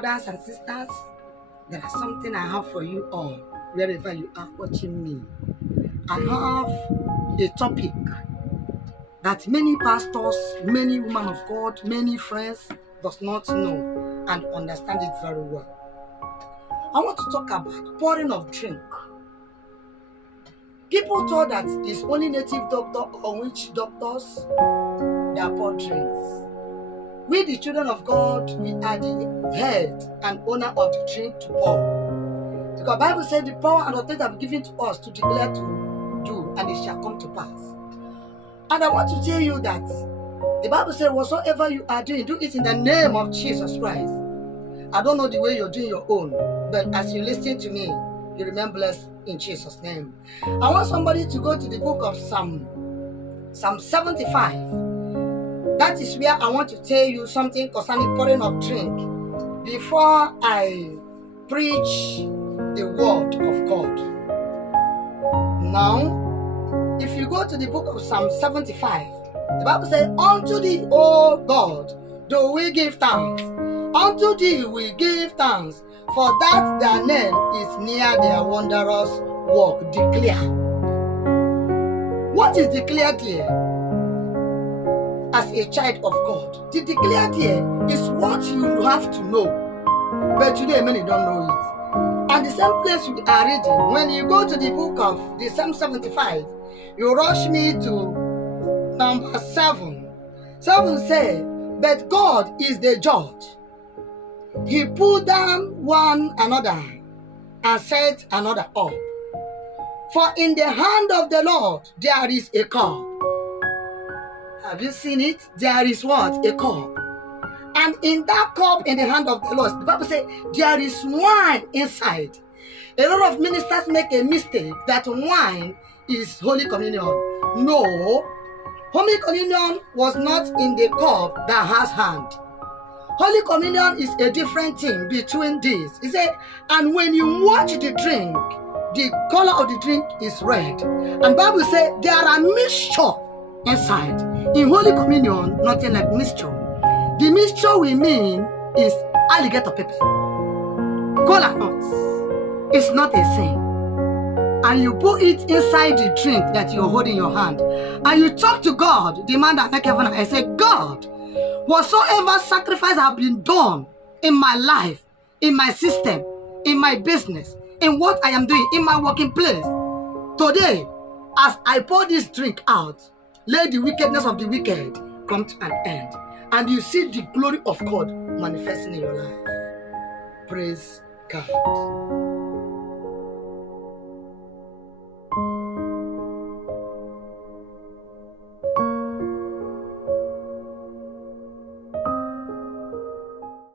brothers and sisters, there is something I have for you all, wherever you are watching me. I have a topic that many pastors, many women of God, many friends does not know and understand it very well. I want to talk about pouring of drink. People thought that it's only native doctor or witch doctors that pour drinks. We, the children of God, we are the head and owner of the drink to pour. Because the Bible said the power and authority have been given to us to declare to do, and it shall come to pass. And I want to tell you that the Bible said, whatsoever you are doing, do it in the name of Jesus Christ. I don't know the way you're doing your own, but as you listen to me, you remain blessed in Jesus' name. I want somebody to go to the book of Psalm 75. That is where I want to tell you something concerning pouring of drink before I preach the word of God. Now, if you go to the book of Psalm 75, the Bible says, unto thee, O God, do we give thanks. Unto thee we give thanks, for that thy name is near their wondrous work. Declare. What is declared here? As a child of God, the declared here is what you have to know, but today many don't know it. And the same place we are reading, when you go to the book of the Psalm 75, you rush me to number 7. 7 says, but God is the judge. He pulled down one another and set another up. For in the hand of the Lord there is a cup. Have you seen it? There is what? A cup. And in that cup in the hand of the Lord, the Bible says there is wine inside. A lot of ministers make a mistake that wine is Holy Communion. No. Holy Communion was not in the cup that has hand. Holy Communion is a different thing between these. He said, and when you watch the drink, the color of the drink is red. And Bible says there are mixture inside. In Holy Communion, nothing like mixture. The mixture we mean is alligator pepper. Cola nuts. It's not a sin. And you put it inside the drink that you're holding in your hand. And you talk to God, the man that make heaven, and say, God, whatsoever sacrifice have been done in my life, in my system, in my business, in what I am doing, in my working place, today, as I pour this drink out, let the wickedness of the wicked come to an end. And you see the glory of God manifesting in your life. Praise God.